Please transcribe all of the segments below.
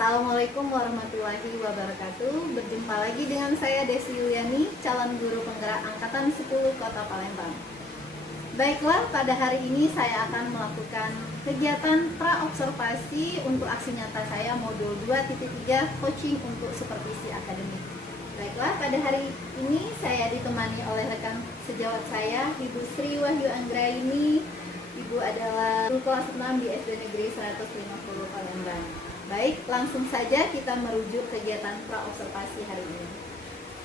Assalamualaikum warahmatullahi wabarakatuh. Berjumpa lagi dengan saya Desi Yuliani, calon guru penggerak angkatan 10 Kota Palembang. Baiklah, pada hari ini saya akan melakukan kegiatan pra-observasi untuk aksi nyata saya modul 2.3 coaching untuk supervisi akademik. Baiklah, pada hari ini saya ditemani oleh rekan sejawat saya, Ibu Sri Wahyu Anggraini. Ibu adalah guru kelas 6 di SD Negeri 150 Palembang. Baik, langsung saja kita merujuk kegiatan pra-observasi hari ini.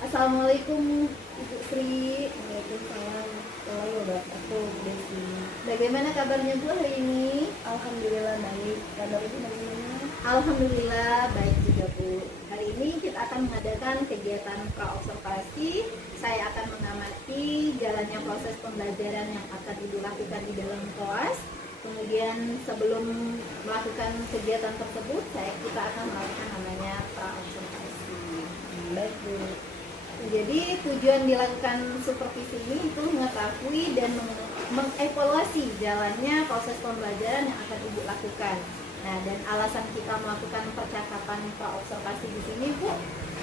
Assalamualaikum Ibu Sri. Waalaikumsalam warahmatullahi wabarakatuh. Desi. Bagaimana kabarnya Bu hari ini? Alhamdulillah baik. Kabar Ibu bagaimana? Alhamdulillah baik juga Bu. Hari ini kita akan mengadakan kegiatan pra-observasi. Saya akan mengamati jalannya proses pembelajaran yang akan Ibu lakukan di dalam kelas. Kemudian sebelum melakukan kegiatan tersebut, kita akan melakukan namanya pra-observasi. Baik Bu. Jadi tujuan dilakukan supervisi ini itu mengetahui dan mengevaluasi jalannya proses pembelajaran yang akan Ibu lakukan. Nah, dan alasan kita melakukan percakapan pra-observasi di sini Bu,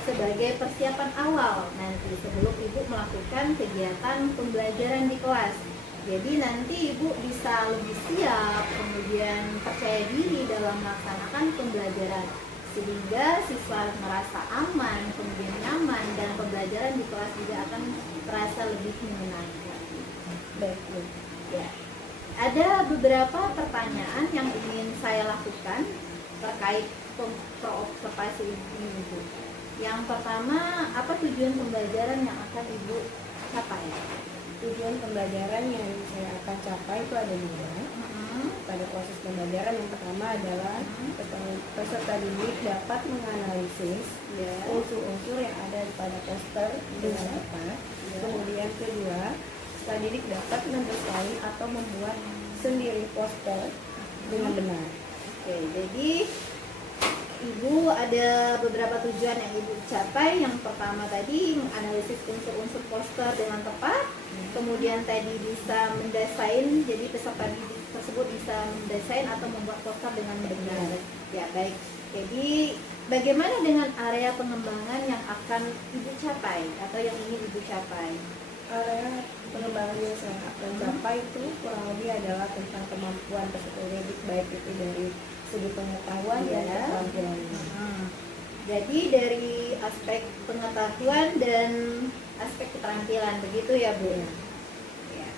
sebagai persiapan awal nanti sebelum Ibu melakukan kegiatan pembelajaran di kelas. Jadi nanti Ibu bisa lebih siap, kemudian percaya diri dalam melaksanakan pembelajaran, sehingga siswa merasa aman, kemudian nyaman, dan pembelajaran di kelas juga akan terasa lebih menyenangkan. Baik Bu. Ya. Ada beberapa pertanyaan yang ingin saya lakukan terkait pra-observasi ini Ibu. Yang pertama, apa tujuan pembelajaran yang akan Ibu capai? Tujuan pembelajaran yang saya akan capai itu ada dua. Pada proses pembelajaran yang pertama adalah peserta didik dapat menganalisis unsur-unsur yang ada pada poster dengan tepat. Kemudian kedua, peserta didik dapat mendesain atau membuat sendiri poster dengan benar. Oke, jadi Ibu ada beberapa tujuan yang Ibu capai. Yang pertama tadi menganalisis unsur-unsur poster dengan tepat. Kemudian tadi bisa mendesain, jadi peserta didik tersebut bisa mendesain atau membuat poster dengan benar. Ya baik. Jadi bagaimana dengan area pengembangan yang akan Ibu capai atau yang ingin Ibu capai? Area pengembangan yang saya akan capai itu kurang lebih adalah tentang kemampuan peserta didik, baik itu dari segi pengetahuan dan keterampilan. Jadi dari aspek pengetahuan dan aspek keterampilan, begitu ya Bu? Ya.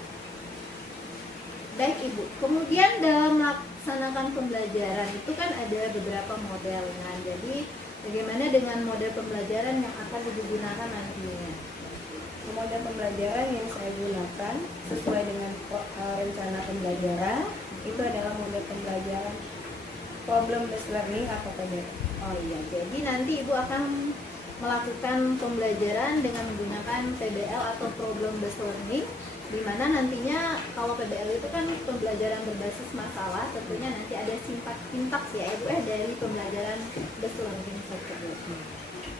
Baik Ibu, kemudian dalam melaksanakan pembelajaran itu kan ada beberapa model. Nah, jadi bagaimana dengan model pembelajaran yang akan Ibu gunakan nantinya? Model pembelajaran yang saya gunakan sesuai dengan rencana pembelajaran itu adalah model pembelajaran problem based learning atau PBL. Oh iya, jadi nanti Ibu akan melakukan pembelajaran dengan menggunakan PBL atau problem based learning, di mana nantinya kalau PBL itu kan pembelajaran berbasis masalah, tentunya nanti ada sintaks ya Ibu dari pembelajaran based learning tersebut.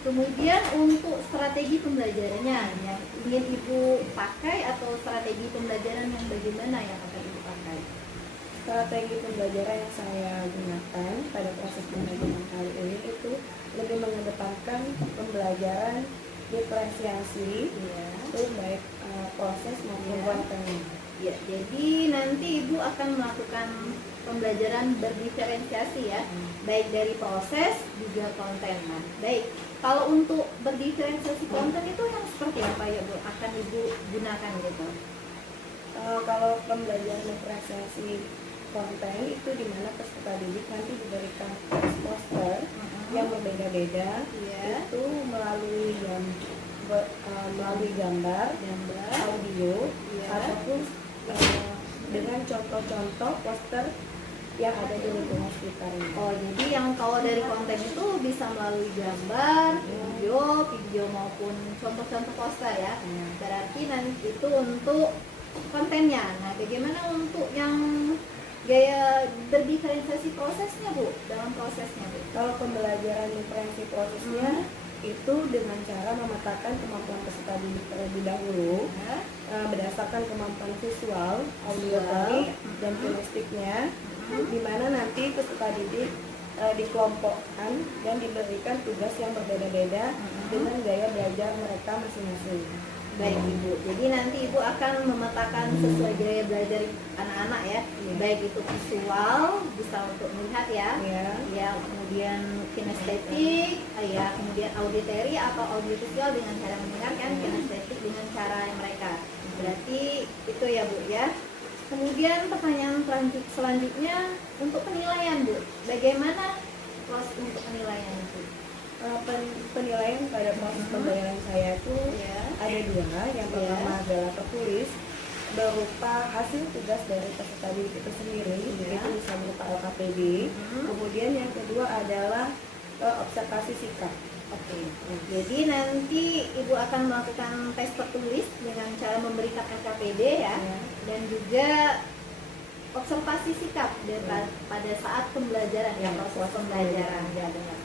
Kemudian untuk strategi pembelajarannya yang ingin Ibu pakai atau strategi pembelajaran yang bagaimana yang akan Ibu pakai? Strategi pembelajaran yang saya gunakan pada proses pembelajaran kali ini itu lebih mengedepankan pembelajaran diferensiasi, itu baik proses maupun konten. Ya, jadi nanti Ibu akan melakukan pembelajaran berdiferensiasi ya, baik dari proses juga konten. Nah, baik. Kalau untuk berdiferensiasi konten itu yang seperti apa ya Bu akan Ibu gunakan gitu? Kalau pembelajaran diferensiasi konten itu di mana peserta didik nanti diberikan poster yang berbeda-beda, itu melalui gambar, audio, ataupun dengan contoh-contoh poster yang ada di lingkungan sekitarnya. Oh, jadi yang kalau dari konten itu bisa melalui gambar, video maupun contoh-contoh poster ya. Berarti nanti itu untuk kontennya. Nah, bagaimana untuk yang gaya berdiferensiasi prosesnya Bu? Dalam prosesnya Bu? Kalau pembelajaran diferensiasi prosesnya itu dengan cara memetakan kemampuan peserta didik terlebih dahulu berdasarkan kemampuan visual, auditorik, dan kinestetiknya, di mana nanti peserta didik dikelompokkan dan diberikan tugas yang berbeda-beda dengan gaya belajar mereka masing-masing. Baik Ibu, jadi nanti Ibu akan memetakan sesuai gaya belajar anak-anak ya. Baik itu visual, bisa untuk melihat ya, ya kemudian kinestetik, ya kemudian auditory atau audiovisual dengan cara mendengarkan, kinestetik dengan cara mereka. Berarti itu ya Bu ya. Kemudian pertanyaan selanjutnya untuk penilaian Bu, bagaimana proses untuk penilaian Bu? Penilaian pada proses pembelajaran saya itu ada dua. Yang pertama adalah tertulis berupa hasil tugas dari peserta didik itu sendiri, itu bisa berupa LKPD. Kemudian yang kedua adalah observasi sikap. Oke. Jadi nanti Ibu akan melakukan tes tertulis dengan cara memberikan LKPD ya, dan juga observasi sikap pada saat pembelajaran ya, proses pembelajaran ya, benar.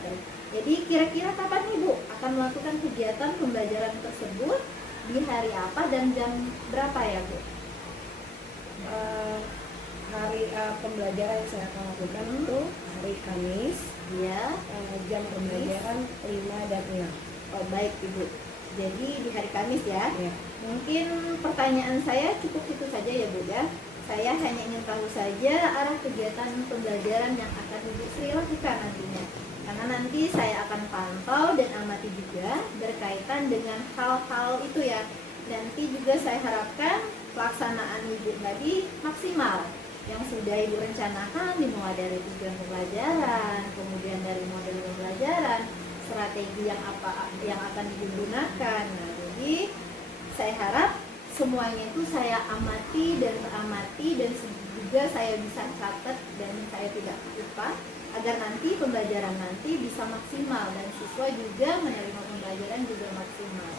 Jadi kira-kira kapan Ibu akan melakukan kegiatan pembelajaran tersebut, di hari apa dan jam berapa ya Bu? Hari pembelajaran yang saya akan lakukan itu hari Kamis, jam pembelajaran 5 dan 6. Oh baik Ibu, jadi di hari Kamis ya. Mungkin pertanyaan saya cukup itu saja ya Bu ya. Saya hanya ingin tahu saja arah kegiatan pembelajaran yang akan Ibu Sri lakukan nantinya, karena nanti saya akan pantau dan amati juga berkaitan dengan hal-hal itu ya. Nanti juga saya harapkan pelaksanaan Ibu tadi maksimal, yang sudah Ibu rencanakan dimulai dari tujuan pembelajaran, kemudian dari model pembelajaran, strategi yang akan digunakan. Nah, jadi saya harap semuanya itu saya amati dan juga saya bisa catat dan saya tidak lupa, agar nanti pembelajaran nanti bisa maksimal dan siswa juga menerima pembelajaran juga maksimal.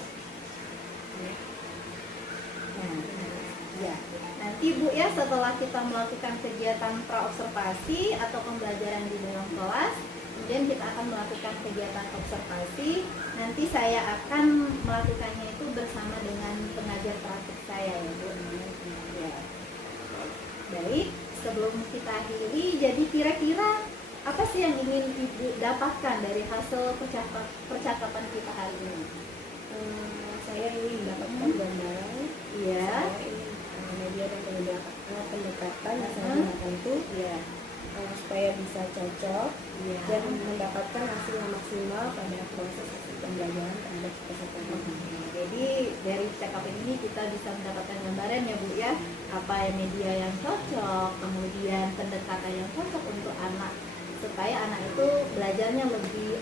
Nah, ya. Nanti Bu ya, setelah kita melakukan kegiatan praobservasi atau pembelajaran di dalam kelas, kemudian kita akan melakukan kegiatan observasi. Nanti saya akan melakukannya itu bersama dengan pengajar praktik saya ya Bu. Ya. Baik, sebelum kita akhiri, jadi kira-kira apa sih yang ingin Ibu dapatkan dari hasil percakapan kita hari ini? Saya ingin mendapatkan gambaran. Iya. Media dan pendekatan yang saya gunakan itu supaya bisa cocok dan mendapatkan hasil yang maksimal pada proses pembelajaran terhadap peserta. Jadi dari percakapan ini kita bisa mendapatkan gambaran ya Bu ya, apa yang media yang cocok, kemudian pendekatan yang cocok untuk anak, supaya anak itu belajarnya lebih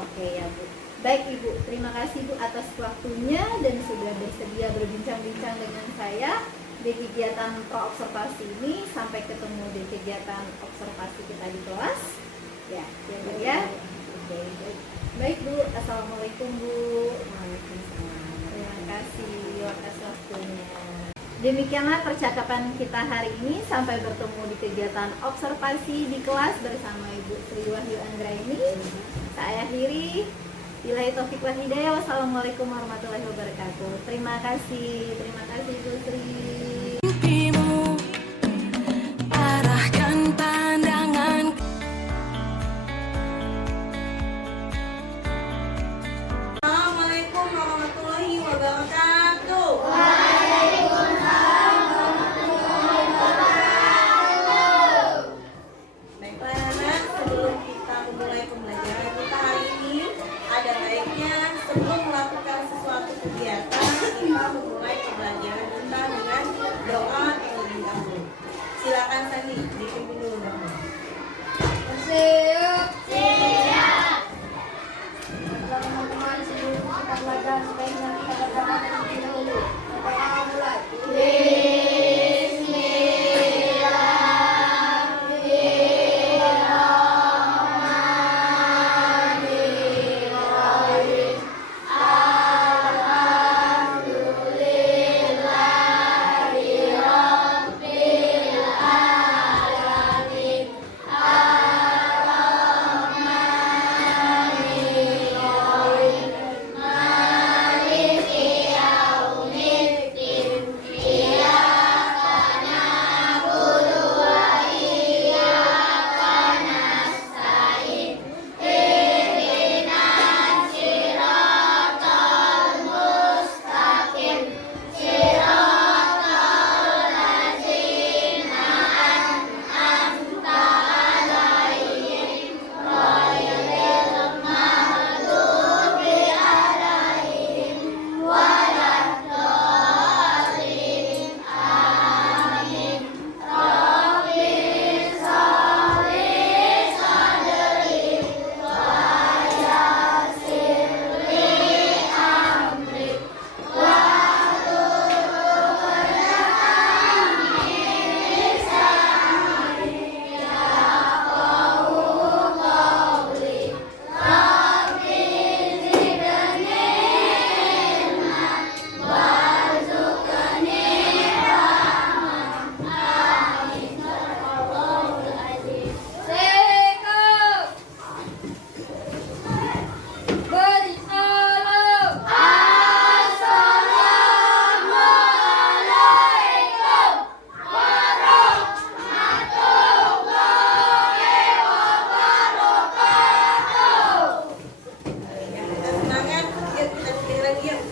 oke ya Bu. Baik Ibu, terima kasih Bu atas waktunya dan sudah bersedia berbincang-bincang dengan saya di kegiatan praobservasi ini. Sampai ketemu di kegiatan observasi kita di kelas. Ya Bu ya. Baik Bu, assalamualaikum Bu. Terima kasih atas waktunya. Demikianlah percakapan kita hari ini. Sampai bertemu di kegiatan observasi di kelas bersama Ibu Sri Wahyu Anggraini. Saya akhiri. Billahi taufiq wal hidayah. Wassalamualaikum warahmatullahi wabarakatuh. Terima kasih Bu Sri. Arahkan pandangan. Assalamualaikum warahmatullahi wabarakatuh. Waalaikumsalam warahmatullahi wabarakatuh. Baiklah anak, sebelum kita memulai pembelajaran kita hari ini, ada baiknya sebelum melakukan sesuatu kegiatan kita memulai pembelajaran kita dengan doa terlebih dahulu. Silakan Sandi, dipimpin dulu dong. Siap. Teman-teman, sebelum kita belajar sebaiknya kita berdoa terlebih dahulu. Doa mulai.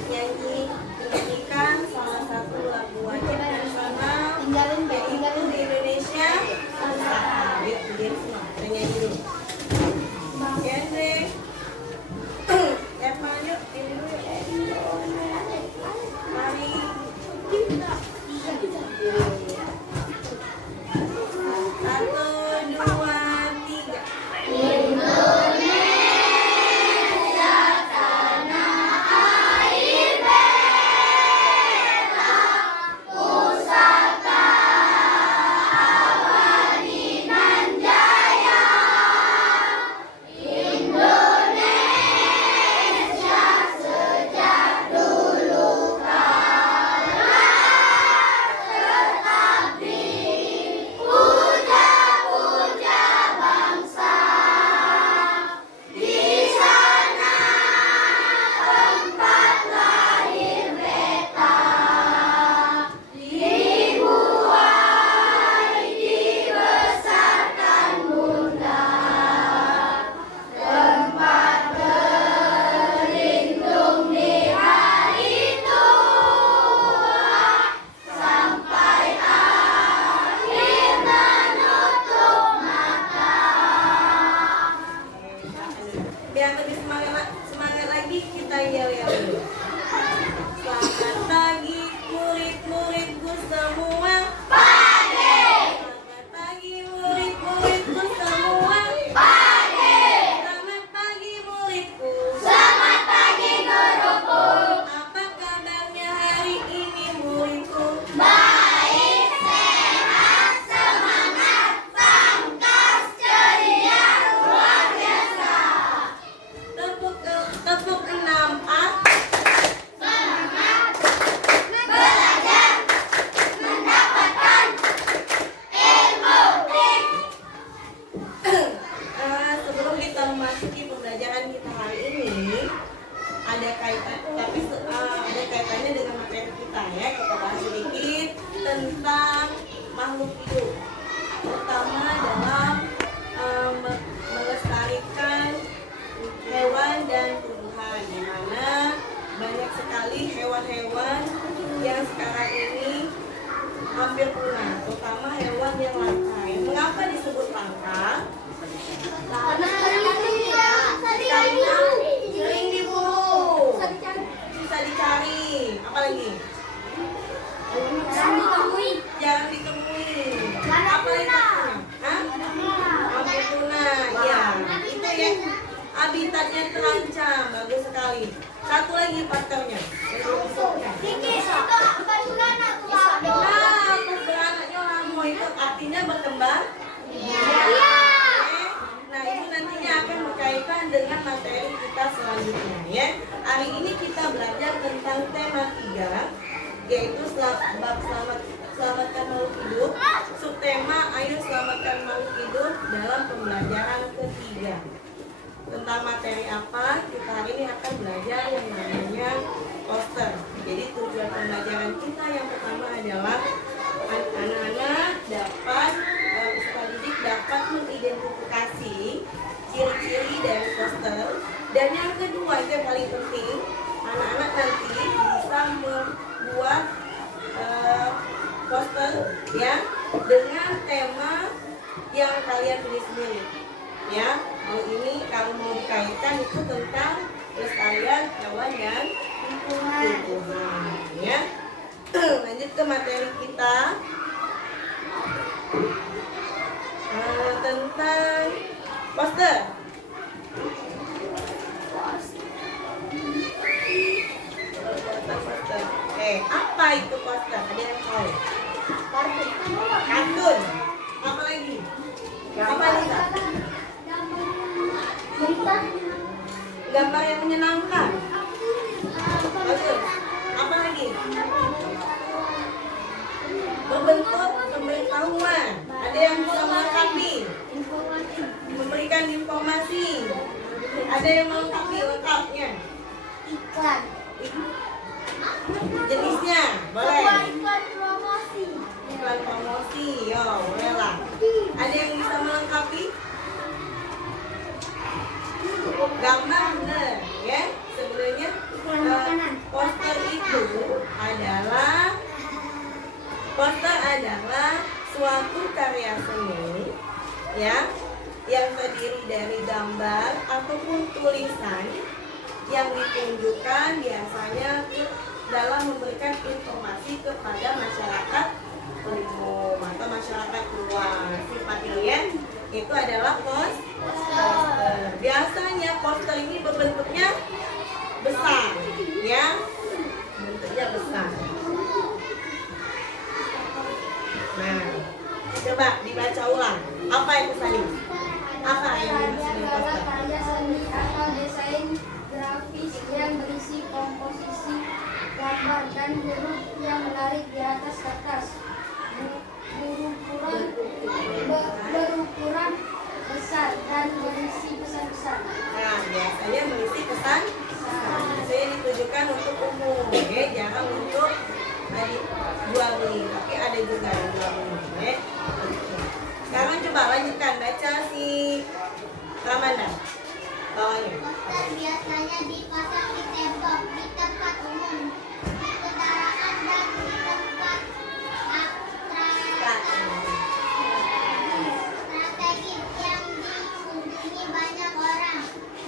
menyanyikan salah satu lagu wajib nasional Tinggalin deh, yaitu tinggalin di deh. Indonesia Pusaka. Yuk, berdiri semua. Kita nyanyi dulu. Genre. Eva, yuk. Ini dulu. Mari. Satu, dua, tiga. Biar lebih semangat lagi kita yel-yel dulu. Selamat pagi murid-muridku semua. Selamat pagi murid-muridku semua. Selamat pagi muridku. Apa kabarnya hari ini muridku? Tepuk 6A. Sebelum kita memasuki pembelajaran kita hari ini, ada kaitannya dengan materi kita ya. Kita bahas sedikit tentang makhluk hidup, terutama dalam melestarikan hewan dan tumbuhan, di mana banyak sekali hewan-hewan yang sekarang ini hampir punah, terutama hewan yang langka. Mengapa disebut langka? Karena sering diburu, susah dicari, apalagi jarang ditemui. Apalagi hampir punah, ya itu ya. Habitatnya terancam, bagus sekali. Satu lagi faktornya. Nah, beranaknya lama itu artinya berkembang. Nah, itu nantinya akan berkaitan dengan materi kita selanjutnya ya. Hari ini kita belajar tentang tema 3, yaitu selamatkan makhluk hidup. Subtema ayo selamatkan makhluk hidup dalam pembelajaran ketiga. Tentang materi apa? Kita hari ini akan belajar yang namanya poster. Jadi tujuan pembelajaran kita yang pertama adalah anak-anak dapat peserta didik dapat mengidentifikasi ciri-ciri dari poster. Dan yang kedua, itu yang paling penting, anak-anak nanti bisa membuat poster ya dengan tema yang kalian pilih sendiri. Ya, kalau mau dikaitkan itu tentang pelestarian hewan dan tumbuhan. Ya, lanjut ke materi kita tentang poster. Apa itu poster? Ada yang tahu? Kartun. Apa lagi? Apa lagi? Gambar yang menyenangkan. Bagus. Apa lagi? Berbentuk pemberitahuan. Ada yang bisa melengkapi, memberikan informasi. Ada yang melengkapi lengkapnya. Iklan. Jenisnya boleh. Iklan promosi. Iklan promosi, yo boleh lah. Ada yang bisa melengkapi? Gambar bener ya. Sebenarnya poster ya, yang terdiri dari gambar ataupun tulisan yang ditunjukkan biasanya dalam memberikan informasi kepada masyarakat umum atau masyarakat luas. Sifatnya itu adalah poster. Biasanya poster ini berbentuknya besar, ya, bentuknya besar. Nah, coba dibaca ulang. Apa itu Salim? Apa yang dimaksud dengan adalah poster? karya seni atau desain grafis yang berisi komposisi gambar dan huruf yang menarik di atas kertas. Berukuran besar dan berisi pesan-pesan. Nah, biasanya mengisi pesan. Biasanya ditujukan untuk umum, ya, jangan untuk jual beli. Tapi ada juga yang jual beli, ya. Sekarang coba lanjutkan baca si Ramadan. Bawahnya. Poster biasanya dipasang di tembok, di tempat umum, di kendaraan dan di tempat strategis yang dikunjungi banyak orang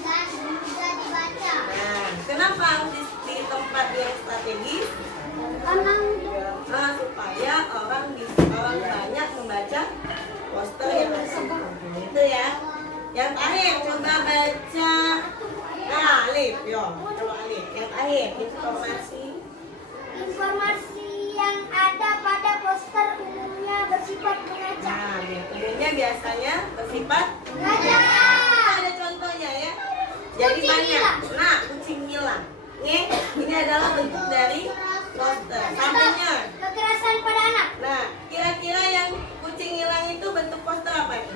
dan juga dibaca. Nah, kenapa harus di tempat yang strategis? Supaya orang banyak membaca poster yang ada. Itu ya. Yang akhir coba baca. Nah, Alif, yo, coba Alif. Yang akhir Informasi yang ada pada poster umumnya bersifat mengajak. Nah, umumnya biasanya bersifat Mengajak. ada contohnya ya. Jadi Kucing banyak. hilang. Nah, kucing hilang. Ini adalah bentuk dari poster. Sampainya. Kekerasan pada anak. Nah, kira-kira yang kucing hilang itu bentuk poster apa itu?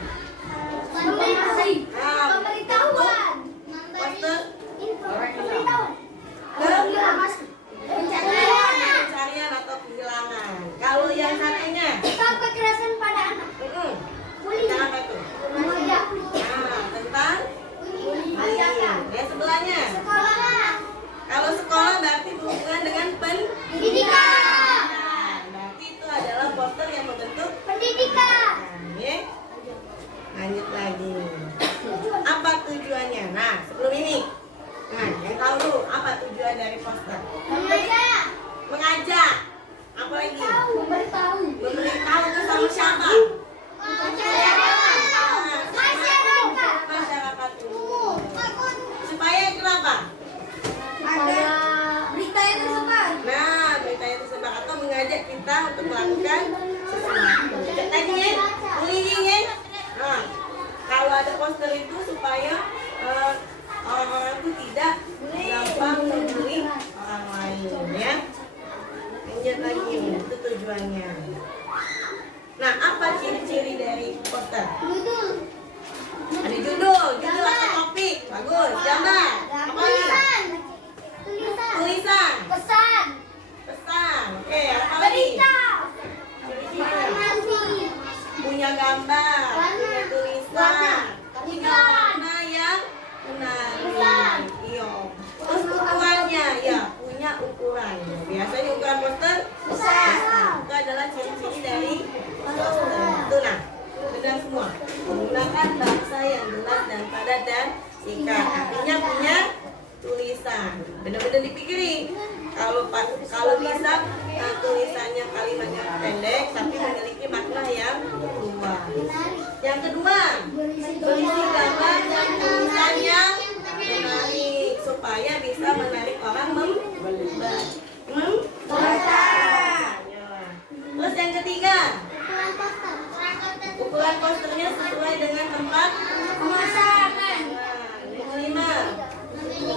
Pemberitahuan. Poster Pemberitahuan. pencarian atau kehilangan. Kalau yang satunya, Tentang kekerasan pada anak. tentang apa itu? Mengajak. Nah, tentang Ajakan. yang sebelahnya. Sekolah. Kalau sekolah berarti berhubungan dengan Pendidikan. Nah, berarti itu adalah poster yang membentuk Pendidikan. ya. Lanjut lagi. Apa tujuannya? Nah, sebelum ini. Nah, yang tahu dulu apa tujuan dari poster? Mengajak. Mengajak. Apa lagi? Memberitahu. Memberitahu ke sama siapa? Masyarakat umum. Supaya kenapa? Ada berita yang tersebar. Nah, berita yang tersebar atau mengajak kita untuk melakukan sesuatu. Tadi ya, bullying ya. Nah, kalau ada poster itu supaya orang-orang itu tidak gampang membuli orang lain ya. Lanjut lagi, itu tujuannya. Nah, apa ciri-ciri dari poster? Judul. Ada judul atau topik, bagus. Gambar, apa lagi? Tulisan. Tulisan, Pesan. pesan. Oke, apa lagi? Berita. Ciri-cirinya. Informasi. Punya gambar, punya tulisan, punya warna yang menarik. Iya. Terus ukurannya, ya punya ukuran. Biasanya ukuran poster besar. Itu adalah ciri-ciri dari poster. Itu nah, benar semua. Menggunakan bahasa yang jelas dan padat dan singkat. Artinya punya tulisan. Benar-benar dipikirin. Kalau bisa tulisannya kalimatnya pendek tapi memiliki makna yang luas. Yang kedua, berisi gambar dan tulisan yang menarik supaya bisa menarik orang membaca. Terus yang ketiga, ukuran posternya sesuai dengan tempat pemasangan. Yang kelima,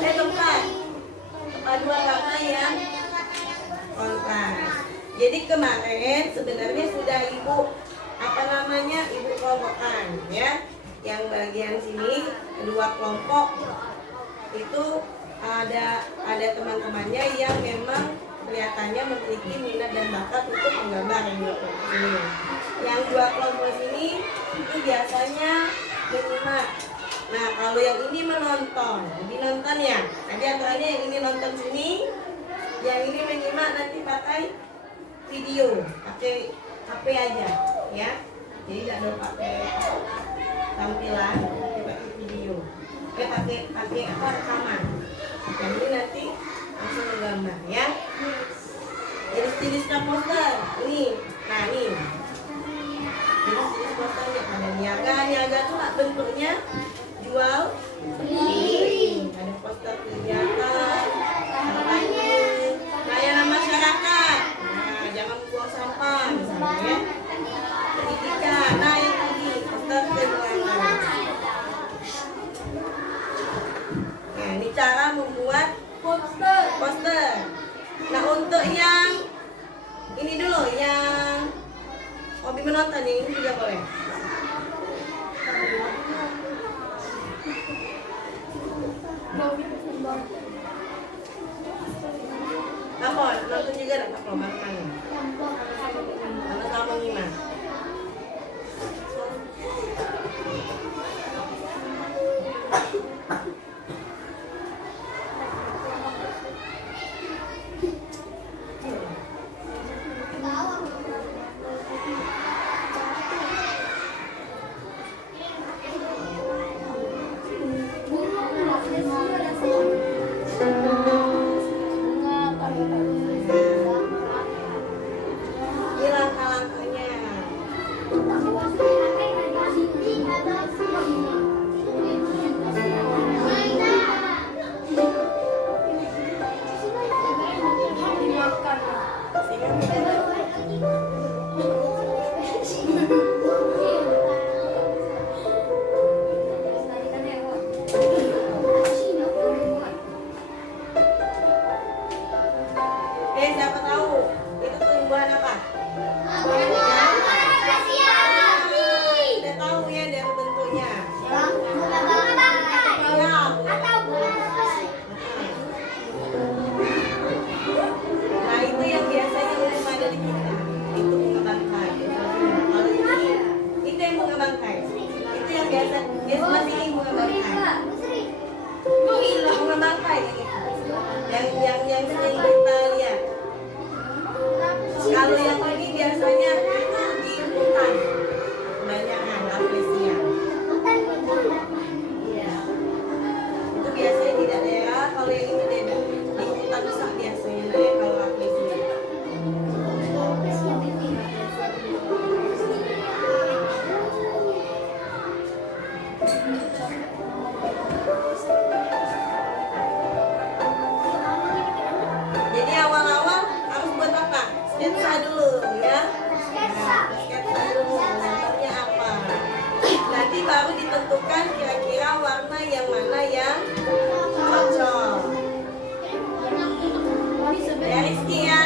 tempat paduan warna yang kontras. Jadi kemarin sebenarnya sudah ibu kelompokkan ya. Yang bagian sini kedua kelompok itu ada teman-temannya yang memang kelihatannya memiliki minat dan bakat untuk menggambar ini. Yang dua kelompok sini itu biasanya menyimak. Nah, kalau yang ini menonton, jadi nonton ya. Jadi antaranya yang ini nonton sini, yang ini menyimak nanti pakai video, pakai HP aja, ya. Jadi tidak ada pakai tampilan pakai video. Pakai apa rekaman. Jadi nanti langsung menggambar ya. Jenis-jenis poster. Nih. Nah, nih. Jenis-jenis posternya ada niaga. Niaga tuh bentuknya jual beli. Ada poster kegiatan, kampanye, layanan masyarakat. Nah, jangan buang sampah misalnya ya. Pendidikan. Nah, yang tadi poster kegiatan. Nah, ini cara membuat poster. Nah, untuk yang ini dulu, yang hobi menonton ini juga boleh. Apa? Nonton juga ada apa? Bareng-bareng. Sama-sama Ngima. Ini langkah-langkahnya. Siapa tahu itu tumbuhan apa? Udah tahu ya dari bentuknya. Nah, itu yang biasanya umum ada di kita. Itu bunga bangkai. Kalau ini yang bunga bangkai. Itu yang biasa masih ini bunga bangkai. Bunga bangkai yang sering kita lihat. Kalau yang ini biasanya di hutan, kebanyakan aplesia. Itu biasanya di daerah. Kalau yang ini di hutan besar biasanya ya, kalau aplesia. Jadi awal-awal harus buat apa? Sketsa dulu ya. Sketsa dulu gambarnya apa. Nanti baru ditentukan kira-kira warna yang mana yang cocok. Ya Rizky ya.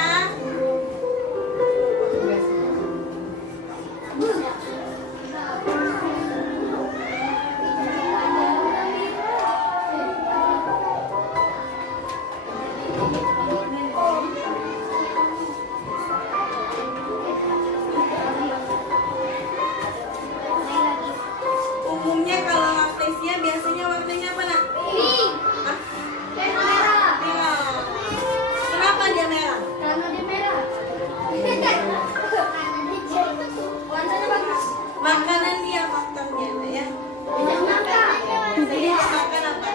Umumnya kalau aplesia biasanya warnanya apa nak? Hah? Merah. Kenapa dia merah? Makanan dia faktornya ya. Jadi makan apa?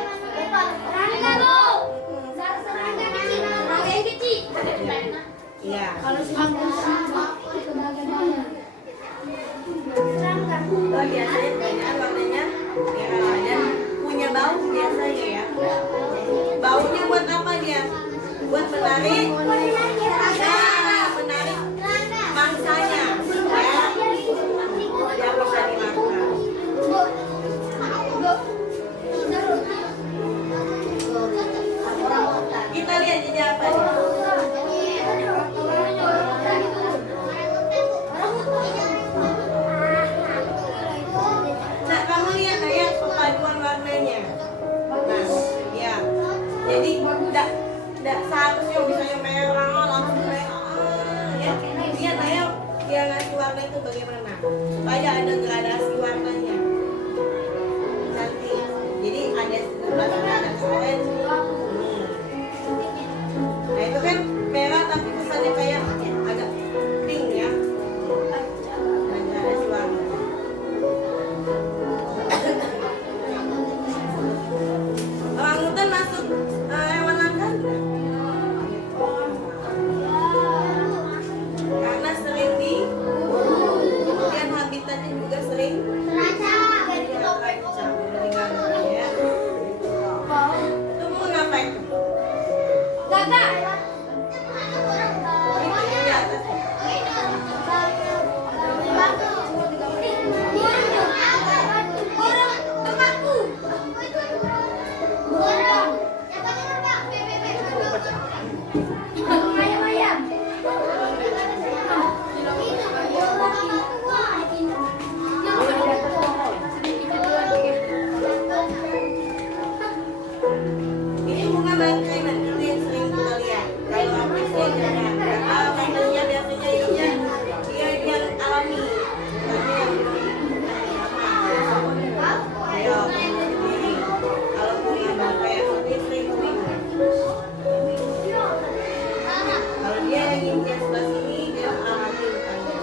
Iya. Oh, biasanya banyak warnanya merah dan punya bau biasanya ya. Baunya buat apa dia? Buat menarik. Nah, menarik mangsanya ya. Yang bisa dimakan. Kita lihat jadi apa nih? Nah, kamu lihat ya perpaduan warnanya. Nah, ya. Jadi tidak seharusnya misalnya merah langsung yang ingin sebelah sini dia alami lukanya.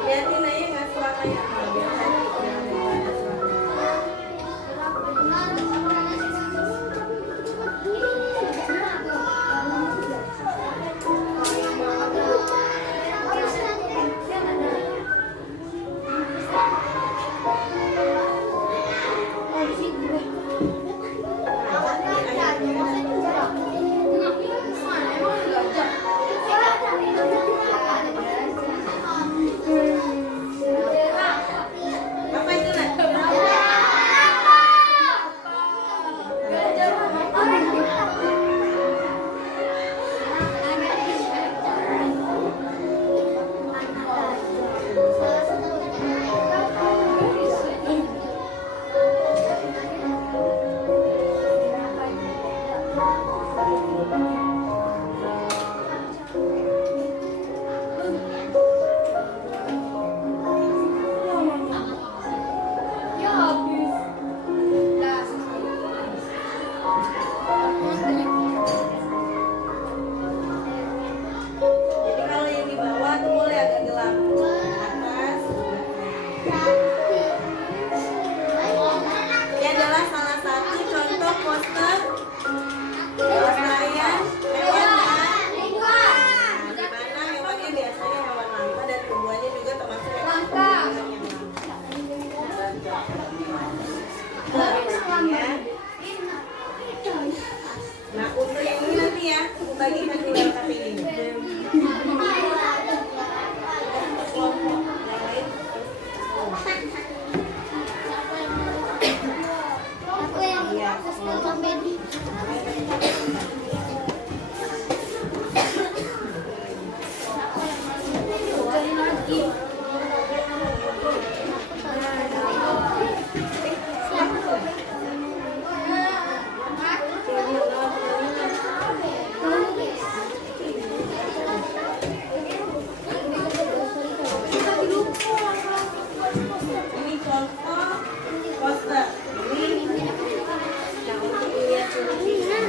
Lihatin aja nggak suaranya. Apa itu nak? Jadi kalau yang di bawah tuh boleh agak gelap. Atas. Ini adalah salah satu contoh poster pelestarian hewan di mana hewannya biasanya hewan langka dan tumbuhannya juga termasuk hewan yang langka. Nah untuk yang ini nanti ya, aku bagikan di dalam kami ini. Kelompok yang lain. Aku yang Iya. komedi. Ini contoh poster. Ini yang untuk dilihat solusinya.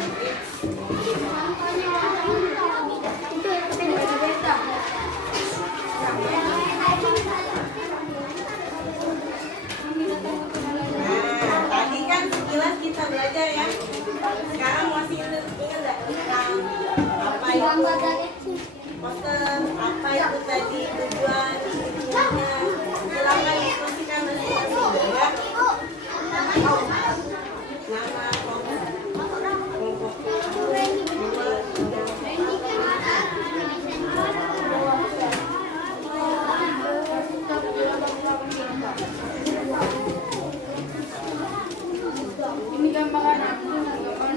Nah, tadi kan sekilas kita belajar ya. Sekarang masih ingat nggak tentang apa itu poster, apa itu tadi tujuan, fungsinya? Silakan diskusikan masing-masing ya. Nama kelompok. Ini gambaran aku, gambaran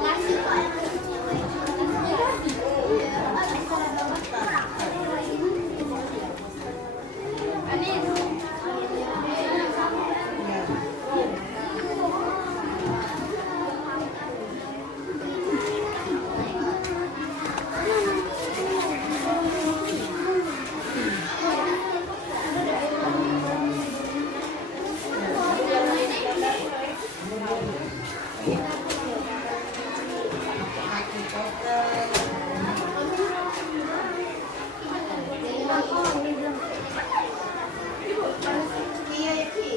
Masih Iya ya Ki.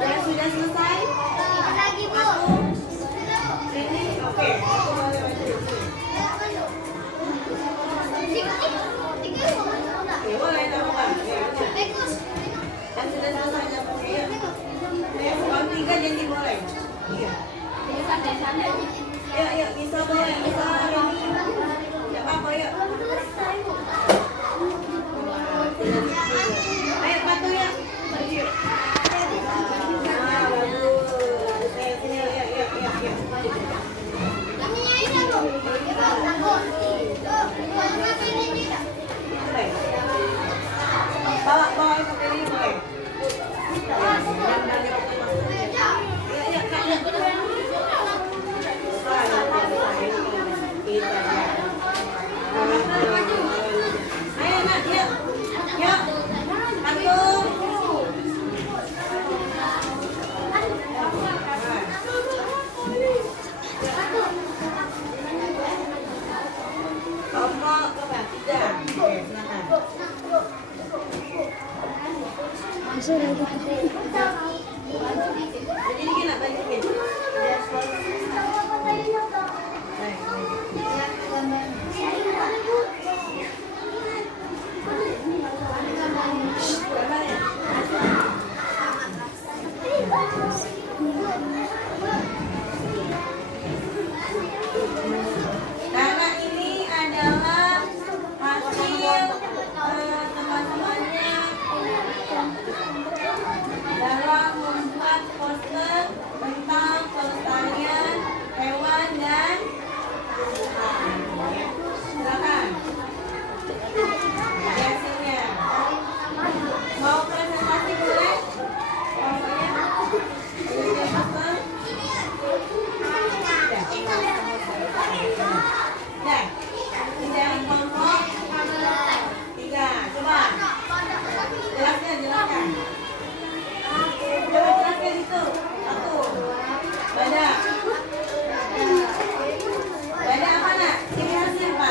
Yang sudah selesai? Lagi Bu. Ini oke. Aku boleh maju. Oke, boleh tambahkan. Ya. Yang sudah selesai dapatnya. Ya, kalau 3 jadi boleh. Iya. Ya, bisa boleh. Bisa ini. Tidak apa-apa, yuk. Ayo, patuh ya. Maju yuk. Ah, bagus. Sini, yuk. Boleh. Bawa yang pakai ini boleh. Yang banyak masuknya. Ya, Kak, ya. Ayo nak, yuk. Atur. Kelompok berapa? 3. Oke, silakan. Jadi dikit nak, banyakin. Karena ini adalah hasil teman-temannya dalam membuat poster tentang pelestarian hewan dan tumbuhan. Silakan. Hasilnya. Mau presentasi boleh? Pokoknya. Boleh poster? Dah. Dari kelompok 3. Coba. Jelaskan. Coba jelaskan itu. 1. Badak. Badak apa nak? Ciri khasnya apa?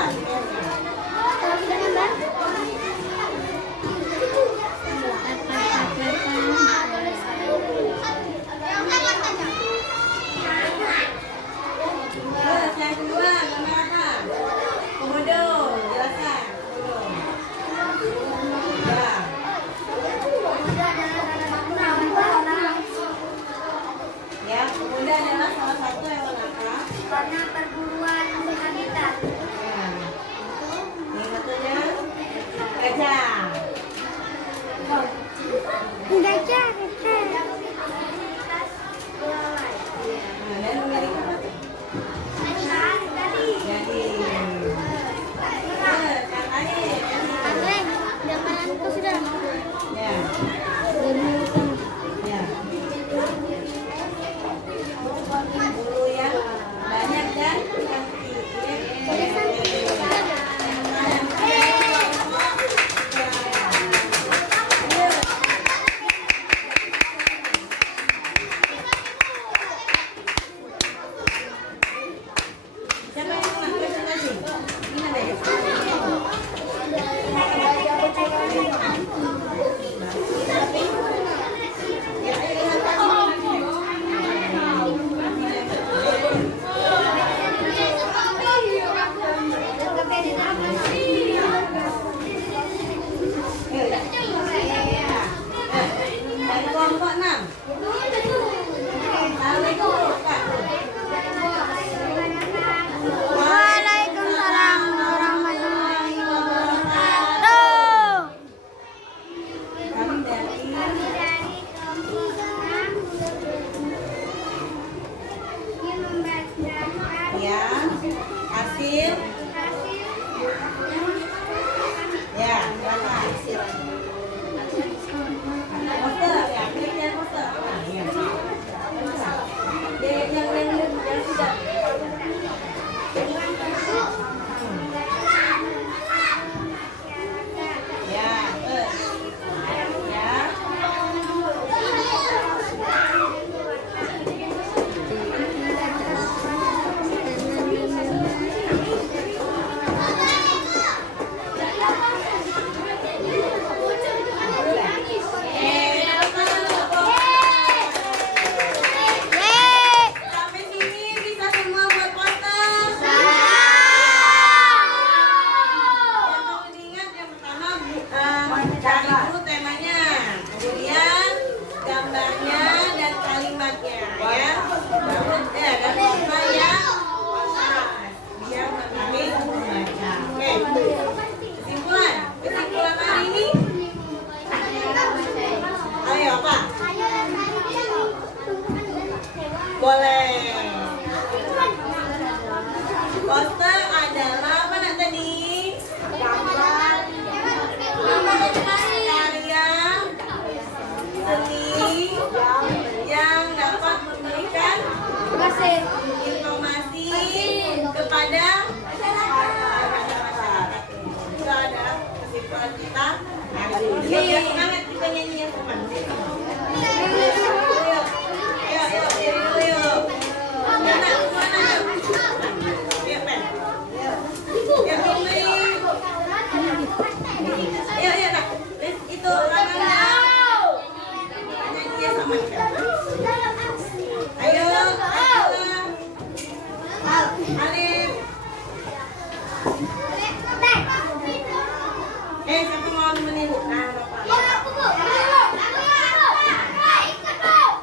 Terus yang kedua, gambar apa? Komodo, jelaskan. Ya. Ya, komodo adalah salah satu hewan apa? Karena perburuan habitat. Ya. Yang satunya gajah. Nah, dan memiliki apa tuh? Jadi. Ya. Ya. Bulu yang banyak dan cantik. Siapa yang nak presentasi? Ini deh. Dari kelompok 6. Assalamualaikum. Waalaikumsalam warahmatullahi wabarakatuh. Kami dari ya hasil ya silakan poster ya klik poster. Nah, ya. Boleh. Poster adalah apa nak tadi? Gambar karya seni yang dapat memberikan informasi kepada masyarakat. Itu adalah kesimpulan kita hari ini. Yuk, semangat kita nyanyi yang semangat. Yuk. Mana? Yuk, Pen. Yuk, Umi. Yuk, Nak. Itu tangannya. Nyanyi yang sama. Ayo, Alif. Siapa mau nemenin? Nah, Bapak.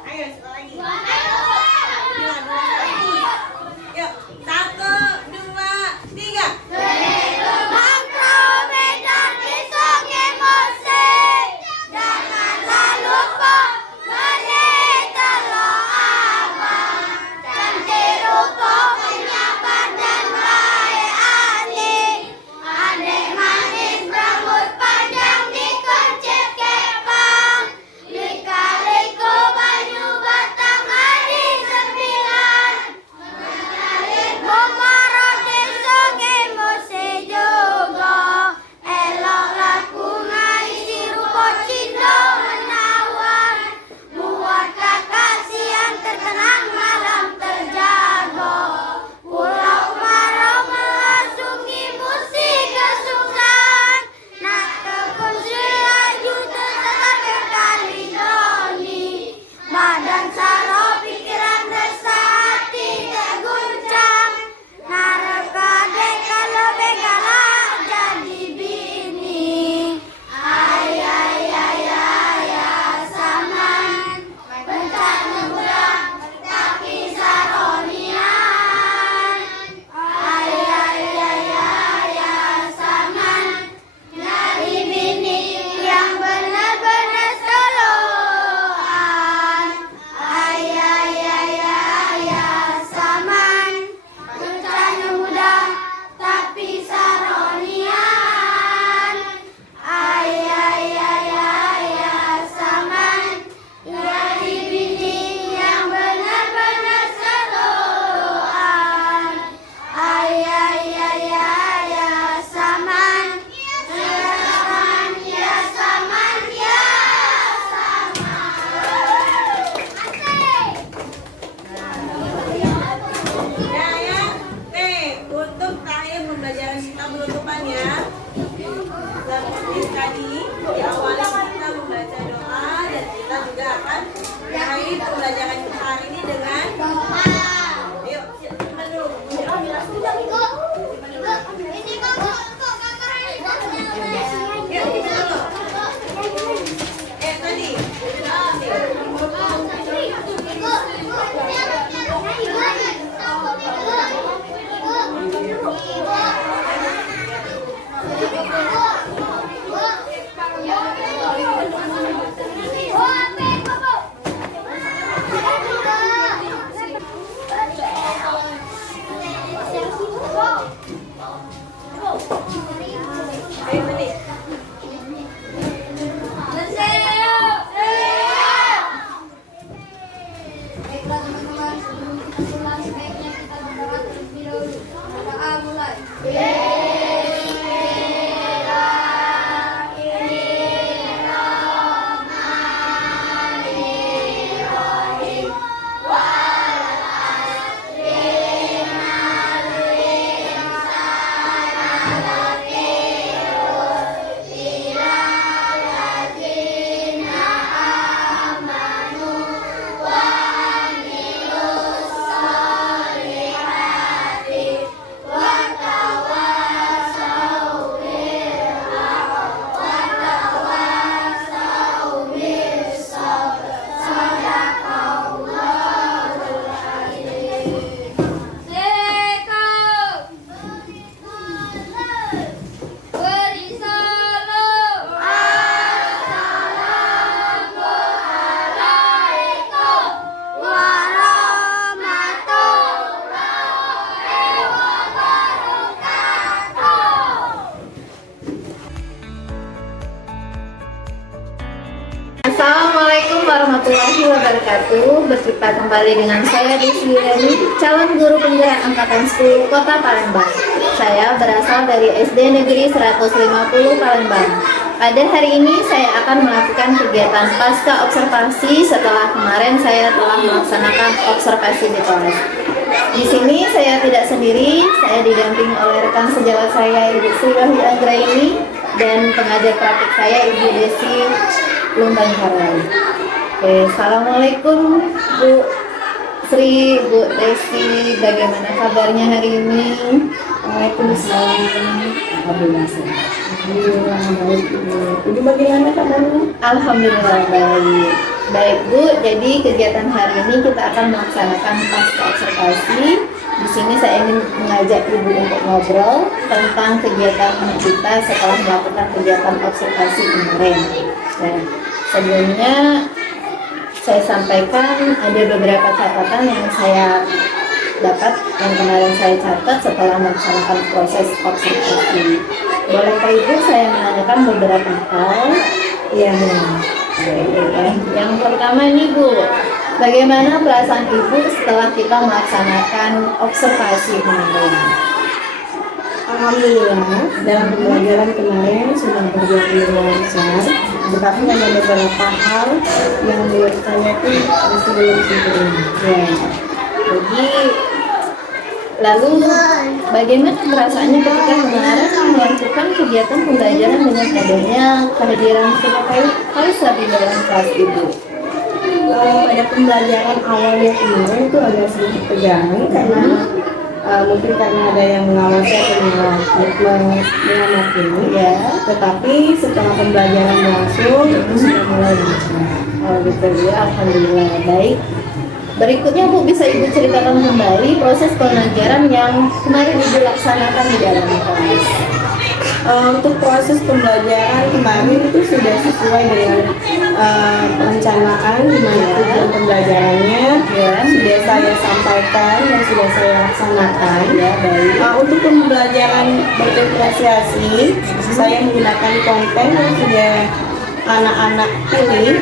Ayo, sekolah lagi. Yuk, 1, 2, 3. Janganlah lupa beli telur. wabarakatuh. Berjumpa kembali dengan saya Desi Yuni, calon guru penggerak angkatan 10 Kota Palembang. Saya berasal dari SD Negeri 150 Palembang. Pada hari ini saya akan melakukan kegiatan pasca observasi setelah kemarin saya telah melaksanakan observasi di kelas. Di sini saya tidak sendiri, saya didampingi oleh rekan sejawat saya Ibu Sri Wahyu Anggraini dan pengajar praktik saya Ibu Desi Lumbang Karwani. Oke, assalamualaikum Bu Sri, Bu Desi, bagaimana kabarnya hari ini? Waalaikumsalam. Alhamdulillah sehat. Alhamdulillah baik Ibu. Ibu bagaimana kabarnya? Alhamdulillah baik. Baik Bu, jadi kegiatan hari ini kita akan melaksanakan pasca observasi. Di sini saya ingin mengajak Ibu untuk ngobrol tentang kegiatan kita setelah melakukan kegiatan observasi kemarin. Nah, sebelumnya saya sampaikan ada beberapa catatan yang saya dapat yang kemarin saya catat setelah melaksanakan proses observasi. Bolehkah Ibu saya menanyakan beberapa hal? Iya. Yang pertama ini Bu, bagaimana perasaan Ibu setelah kita melaksanakan observasi kemarin? Alhamdulillah dalam pembelajaran kemarin sudah berjalan dengan lancar, tetapi ada beberapa hal yang menurut saya itu masih belum sempurna. Ya. Jadi lalu bagaimana perasaannya ketika kemarin melakukan kegiatan pembelajaran dengan adanya kehadiran Bapak Faisal di dalam kelas Ibu? Pada pembelajaran awalnya kemarin itu agak sedikit tegang karena mungkin karena ada yang mengawasi atau mengamati ya, tetapi setelah pembelajaran berlangsung itu sudah mulai lancar. Oh gitu ya, alhamdulillah baik. Berikutnya Bu, bisa Ibu ceritakan kembali proses pembelajaran yang kemarin Ibu laksanakan di dalam kelas. Untuk proses pembelajaran kemarin itu sudah sesuai dengan perencanaan di mana tujuan pembelajarannya sudah saya sampaikan dan sudah saya laksanakan. Ya baik. Untuk pembelajaran berdiferensiasi, saya menggunakan konten yang sudah anak-anak pilih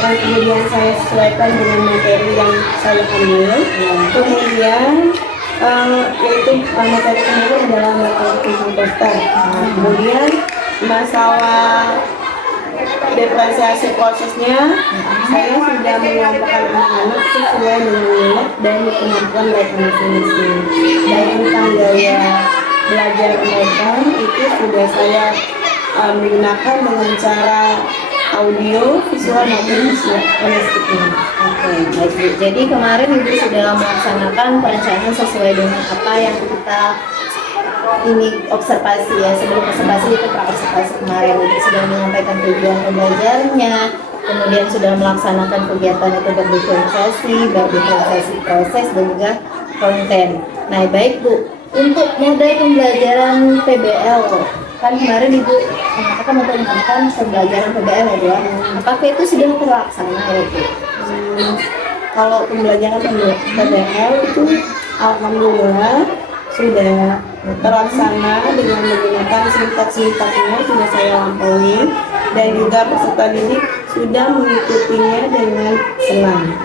yang kemudian saya sesuaikan dengan materi yang saya ambil. Kemudian yaitu materi kemarin adalah materi tentang poster. Kemudian masalah diferensiasi prosesnya, saya sudah mengelompokkan anak-anak sesuai dengan minat dan kemampuan mereka masing-masing. Dan tentang gaya belajar mereka itu sudah saya menggunakan dengan cara audio, visual maupun kinestiknya. Oke, baik Bu. Jadi kemarin Ibu sudah melaksanakan perencanaan sesuai dengan apa yang kita ini observasi ya. Sebelum observasi itu pra-observasi kemarin Ibu sudah menyampaikan tujuan pembelajarannya, kemudian sudah melaksanakan kegiatan itu berdiferensiasi proses dan juga konten. Nah baik Bu, untuk model pembelajaran PBL kan kemarin Ibu mengatakan untuk menggunakan pembelajaran PBL ya Bu. Apakah itu sudah terlaksana ya Bu? Kalau pembelajaran PBL itu alhamdulillah sudah terlaksana dengan menggunakan sintaks-sintaksnya sudah saya lampaui dan juga peserta didik sudah mengikutinya dengan senang.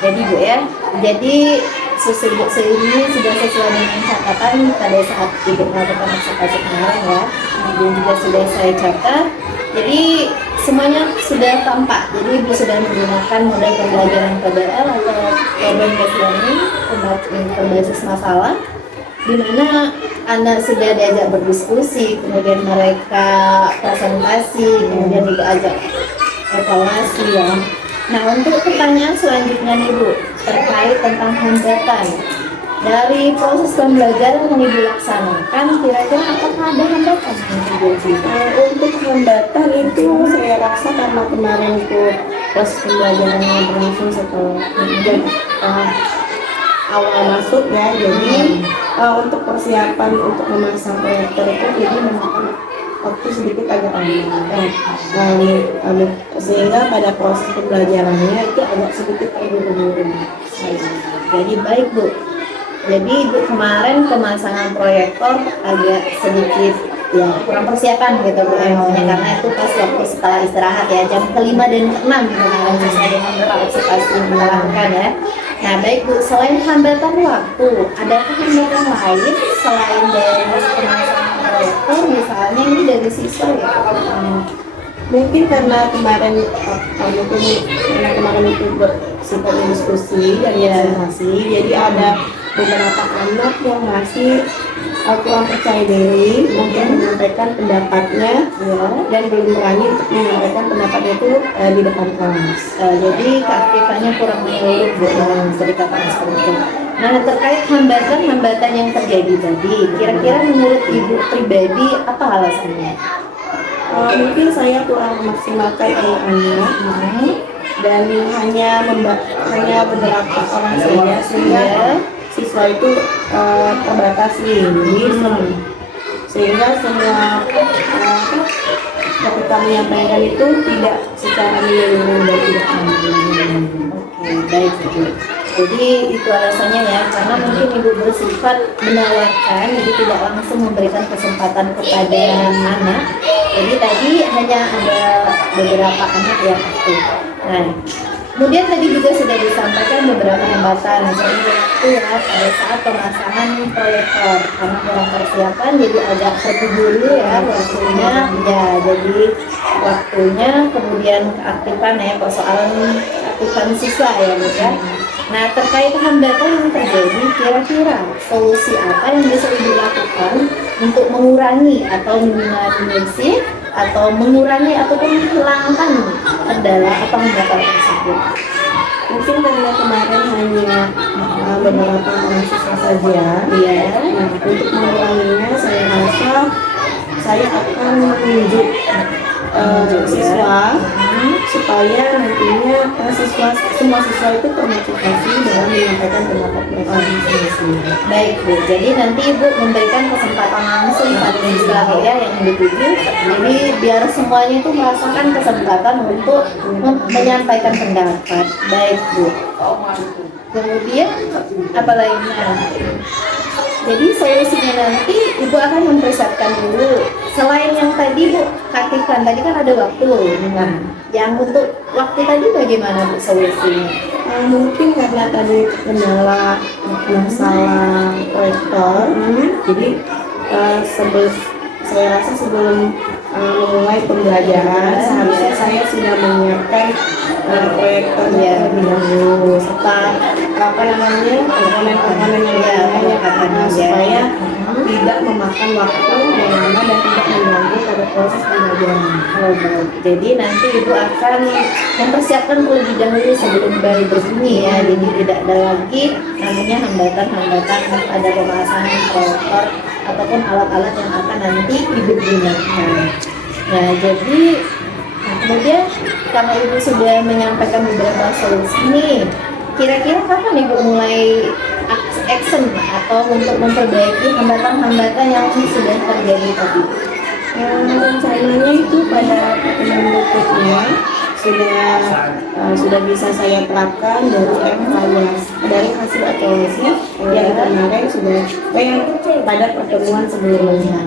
Jadi Bu ya, jadi ini sudah sesuai dengan catatan pada saat Ibu melakukan observasi kemarin ya, dan juga sudah saya catat. Jadi semuanya sudah tampak. Jadi Ibu sudah menggunakan model pembelajaran PBL atau problem based learning berbasis masalah, di mana anak sudah diajak berdiskusi, kemudian mereka presentasi, kemudian juga ajak evaluasi ya. Nah untuk pertanyaan selanjutnya nih Bu, terkait tentang hambatan dari proses pembelajaran yang Ibu laksanakan, kira-kira apakah ada hambatan yang terjadi? Untuk hambatan itu saya rasa karena kemarin itu proses pembelajarannya berlangsung setelah awal masuk ya, jadi untuk persiapan untuk memasang proyektor itu jadi memakan waktu sedikit agak lama, sehingga pada proses pembelajarannya itu agak sedikit terburu-buru. Jadi baik Bu, jadi Ibu kemarin pemasangan proyektor agak sedikit ya kurang persiapan gitu Bu emangnya, karena itu pas waktu setelah istirahat ya jam ke-5 dan ke-6 gitu kan sesuai dengan partisipasi yang dilakukan ya. Nah baik Bu, selain hambatan waktu, adakah hambatan lain selain dari pemasangan proyektor misalnya ini dari siswa ya? Mungkin karena kemarin itu sifatnya diskusi dan presentasi, jadi ada beberapa anak yang masih kurang percaya diri untuk menyampaikan pendapatnya dan belum berani untuk menyampaikan pendapatnya itu di depan kelas. Jadi keaktifannya kurang menyeluruh Bu, bisa dikatakan seperti itu. Nah terkait hambatan yang terjadi tadi, kira-kira menurut Ibu pribadi apa alasannya? Mungkin saya kurang memaksimalkan anak-anak dan hanya beberapa orang saja sehingga siswa itu terbatasi, sehingga semua ketika menyampaikan itu tidak secara menyeluruh dan tidak menyeluruh. Oke, baik Bu. Jadi itu alasannya ya, karena mungkin Ibu bersifat menawarkan, jadi tidak langsung memberikan kesempatan kepada anak. Jadi tadi hanya ada beberapa anak yang aktif. Nah, kemudian tadi juga sudah disampaikan beberapa hambatan, misalnya waktu ya pada saat pemasangan proyektor, karena kurang persiapan jadi agak terburu-buru ya waktunya, ya jadi waktunya, kemudian keaktifan ya persoalan keaktifan siswa ya Bu ya. Nah terkait hambatan yang terjadi, kira-kira solusi apa yang bisa Ibu lakukan untuk mengurangi atau minimalisir atau mengurangi ataupun menghilangkan kendala atau hambatan tersebut? Mungkin karena kemarin hanya beberapa mahasiswa saja, nah, untuk menguranginya saya rasa saya akan menunjuk siswa supaya nantinya semua siswa itu termotivasi dalam menyampaikan pendapat mereka masing-masing. Baik Bu, jadi nanti Ibu memberikan kesempatan langsung pada siswa ya yang dituju, jadi biar semuanya itu merasakan kesempatan untuk menyampaikan pendapat. Baik Bu. Kemudian apa lainnya? Jadi solusinya nanti Ibu akan mempersiapkan dulu. Selain yang tadi Bu aktifkan, tadi kan ada waktu. Nah, yang untuk waktu tadi bagaimana Bu solusinya? Mungkin karena tadi kendala masalah proyektor, jadi saya rasa sebelum memulai pembelajaran seharusnya saya sudah menyiapkan proyektor terlebih dahulu serta komponen-komponen yang lainnya supaya tidak memakan waktu yang lama dan tidak mengganggu pada proses pembelajaran. Oh, baik. Jadi nanti Ibu akan mempersiapkan terlebih dahulu sebelum baru berbunyi ya. Jadi tidak ada lagi namanya hambatan-hambatan pada pemasangan proyektor ataupun alat-alat yang akan nanti Ibu gunakan. Nah, jadi kemudian karena Ibu sudah menyampaikan beberapa solusi nih, kira-kira kapan Ibu mulai action atau untuk memperbaiki hambatan-hambatan yang sudah terjadi tadi? Rencananya itu pada pertemuan berikutnya sudah bisa saya terapkan dari hasil evaluasi yang kemarin sudah pada pertemuan sebelumnya.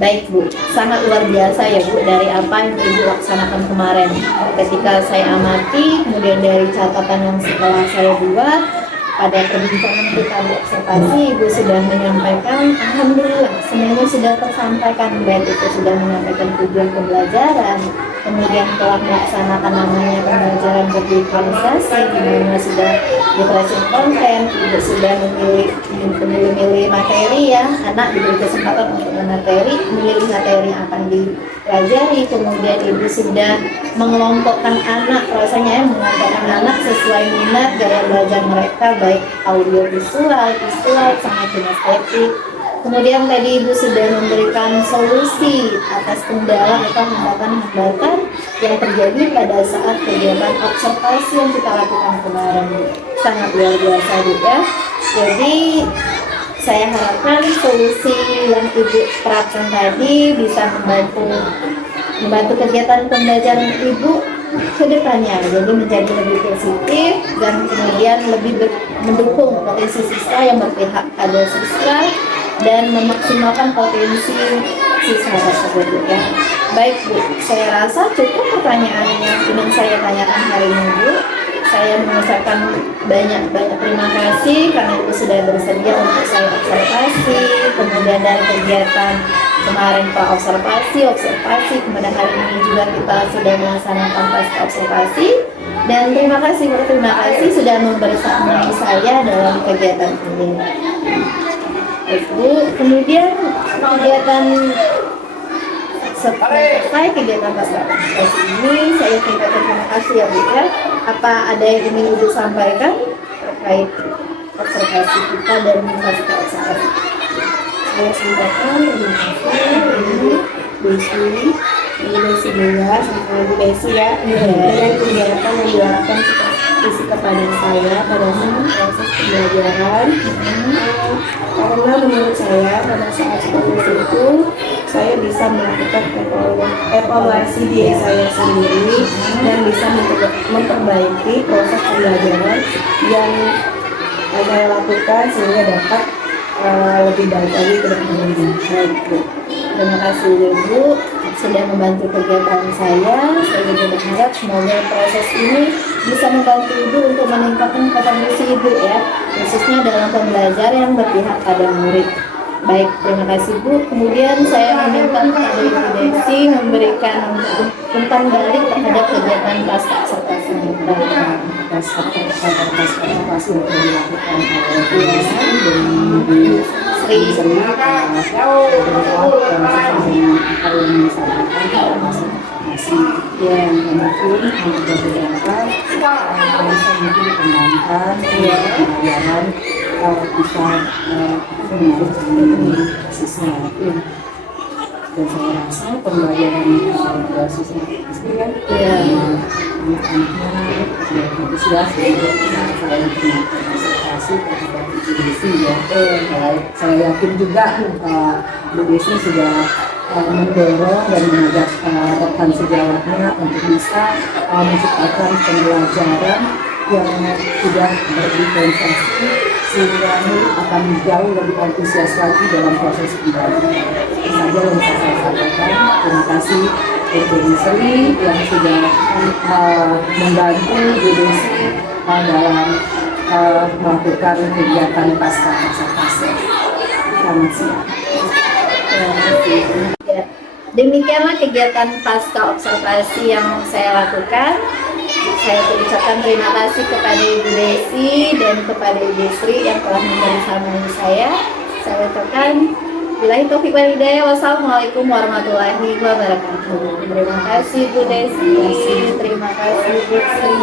Baik Bu, sangat luar biasa ya Bu dari apa yang Ibu laksanakan kemarin. Ketika saya amati, kemudian dari catatan yang setelah saya buat, pada perbincangan kita di observasi, Ibu sudah menyampaikan, alhamdulillah semuanya sudah tersampaikan, baik itu sudah menyampaikan tujuan pembelajaran, kemudian telah melaksanakan namanya pembelajaran berdigitalisasi, di mana sudah literasi konten, Ibu sudah memilih materi ya, anak diberi kesempatan untuk memilih materi yang akan dipelajari, kemudian Ibu sudah mengelompokkan anak, rasanya ya, mengelompokkan anak sesuai minat gaya belajar mereka, baik audio visual, sama kinestetik. Kemudian tadi Ibu sudah memberikan solusi atas kendala atau hambatan-hambatan yang terjadi pada saat kegiatan observasi yang kita lakukan kemarin. Sangat luar biasa Bu ya. Jadi saya harapkan solusi yang Ibu terapkan tadi bisa membantu kegiatan pembelajaran Ibu ke depannya, jadi menjadi lebih positif dan kemudian lebih mendukung potensi siswa yang berpihak pada siswa, dan memaksimalkan potensi siswa tersebut ya. Baik Bu, saya rasa cukup pertanyaan yang ingin saya tanyakan hari ini Bu. Saya mengucapkan banyak terima kasih karena Ibu sudah bersedia untuk saya observasi. Kemudian dari kegiatan kemarin Pak observasi, kemudian hari ini juga kita sudah melaksanakan pasca observasi. Dan terima kasih sudah membersamai saya dalam kegiatan ini. Bu, kemudian kegiatan selesai kegiatan pasca observasi ini, saya sampaikan terima kasih ya Bu ya. Apa ada yang ingin Ibu sampaikan terkait observasi kita dan pasca observasi? Saya sampaikan terima kasih Bu Desi juga sama Bu Desi ya dengan kegiatan yang dilakukan isi kepada saya pada saat proses pembelajaran. Karena menurut saya pada saat seperti itu saya bisa melakukan evaluasi diri saya sendiri dan bisa memperbaiki proses pembelajaran yang saya lakukan sehingga dapat lebih baik lagi ke depannya. Baik Bu, terima kasih Ibu sudah membantu kegiatan saya. Saya juga berharap semoga proses ini bisa membantu Ibu untuk meningkatkan kompetensi Ibu ya, khususnya dalam pembelajaran yang berpihak pada murid. Baik, terima kasih Bu. Kemudian saya meminta kepada Ibu Desi memberikan umpan balik terhadap kegiatan pasca observasi kita. Pasca observasi yang dilakukan oleh Bu Desi dan Bu Sri dengan apa yang disampaikan pada masa observasi yang mungkin ada beberapa bisa mungkin dikembangkan pembelajaran bisa menarik dari siswa. Dan saya rasa pembelajaran siswa ini kan anak-anaknya antusias untuk saya observasi terhadap Bu Desi ya. Saya yakin juga Bu Desi sudah mendorong dan mengajak rekan sejawatnya untuk bisa menciptakan pembelajaran yang sudah berdiferensiasi sehingga akan jauh lebih antusias lagi dalam proses pembelajaran. Itu saja yang bisa saya sampaikan. Terima kasih Bu Sri yang sudah membantu Bu Desi dalam melakukan kegiatan pasca observasi. Selamat siang. Ya, demikianlah kegiatan pasca observasi yang saya lakukan. Saya ucapkan terima kasih kepada Ibu Desi dan kepada Ibu Sri yang telah membersamai saya. Saya ucapkan billahi taufiq wal hidayah. Wassalamualaikum warahmatullahi wabarakatuh. Terima kasih Bu Desi, terima kasih Bu Sri.